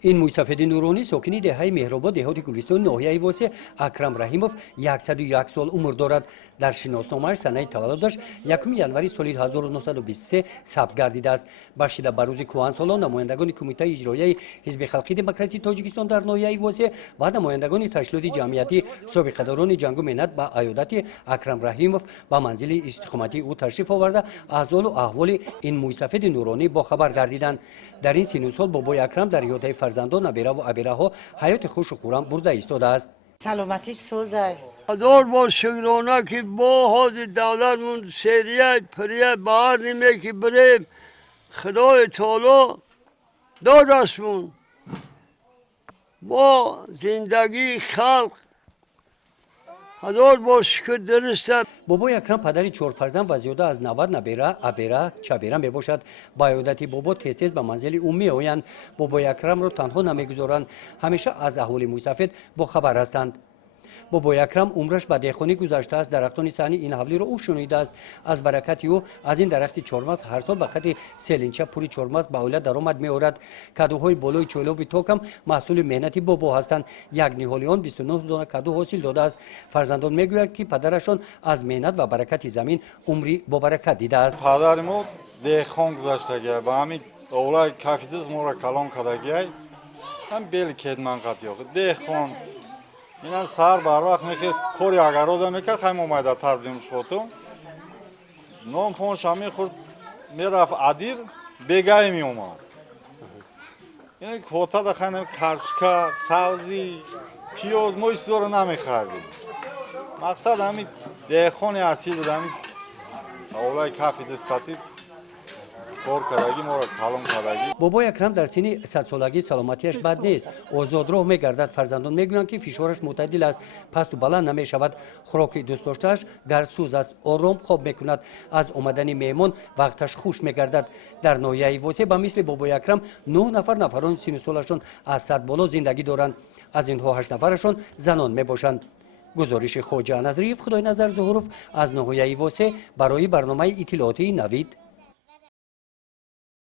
این موسفید نورانی ساکنی دهه مهرآباد دهات گلستان ناحیه واسه اکرم رحیموف 101 سال عمر دارد. در شناسنامه‌اش سنه تولدش 1 ینوری سال 1923 ثبت گردیده است. بخشیده بر روز کهنسالان نمایندگان کمیته اجرایی حزب خلقی دموکراتیک تاجیکستان در ناحیه واسه و نمایندگان تشکیلات جمعیتی سابقه‌داران جنگ و ملت به عیادت اکرم رحیموف به منزل استقامتی او تشریف آورده از حال و احوال این موسفید نورانی با خبر گردیدند. در این سن و سال بابای اکرم در یاد فرزندان نبیره و ابیره ها حیات خوش و خورم برده ایستاده است. سلامتیش سوزه. هزار بار شکرانه که با حاضر دولتمون سریع پریع بار نیمه که بریم خدای تعالی دادشمون با زندگی خلق هزار بار شکر درسته. بابای اکرم پدری 4 فرزند و زیاده از 90 نبیره ابیره چبیره می باشد. با عیادت بابا تیز تیز به منزل او می آیند. بابای اکرم را تنها نمیگذارند، همیشه از احوال موسفید با خبر هستند. بابای اکرم عمرش به دهخانی گذشته است. درختان سنی این حولی را او شنیده است. از برکت او از این درخت چهارمغز هر سال به خاطر سلینچه پوری چهارمغز به اولاد درآمد می آورد. کدوهای بالای چولوب تاکم محصول مهنتی بابا هستند. یک نهالیان 29 دانه کدو حاصل داده است. فرزندان میگویند که پدرشان از مهنت و برکت زمین عمری با برکت دیده است. پدر ما دهخان گذشته با همین اولای کافیدز ما را کلان کردگی هم بیل کدمن قطعی دهخان این سر بر وقت میخواست کاری اگراد میکرد خیلی اومده تربیم شدم نام پونش همی خورد میرفت عدیر بگه می اومد این کوتا دخنم کرشکا سبزی پیاز ما چیزا رو نمیخردیم مقصد همین دهخان اصیل بود همین اولای کافی دستاتی بابای اکرم در سن 100 سالگی سلامتیش بد نیست. آزاد راه میگردد. فرزندان میگویند که فشارش معتدل است. پست و بلند نمی شود. خوراک دوست داشته‌اش گرسوز است. آرام خواب میکند. از آمدن مهمان وقتش خوش میگردد. در ناحیه واسه به مثل بابای اکرم 9 نفران سن سالشون از 100 بالا زندگی دارند. از اینها 8 نفرشون زنان میباشند. گزارش خواجه نظریف خدای نظر ظهورف از ناحیه واسه برای برنامه اطلاعاتی نوید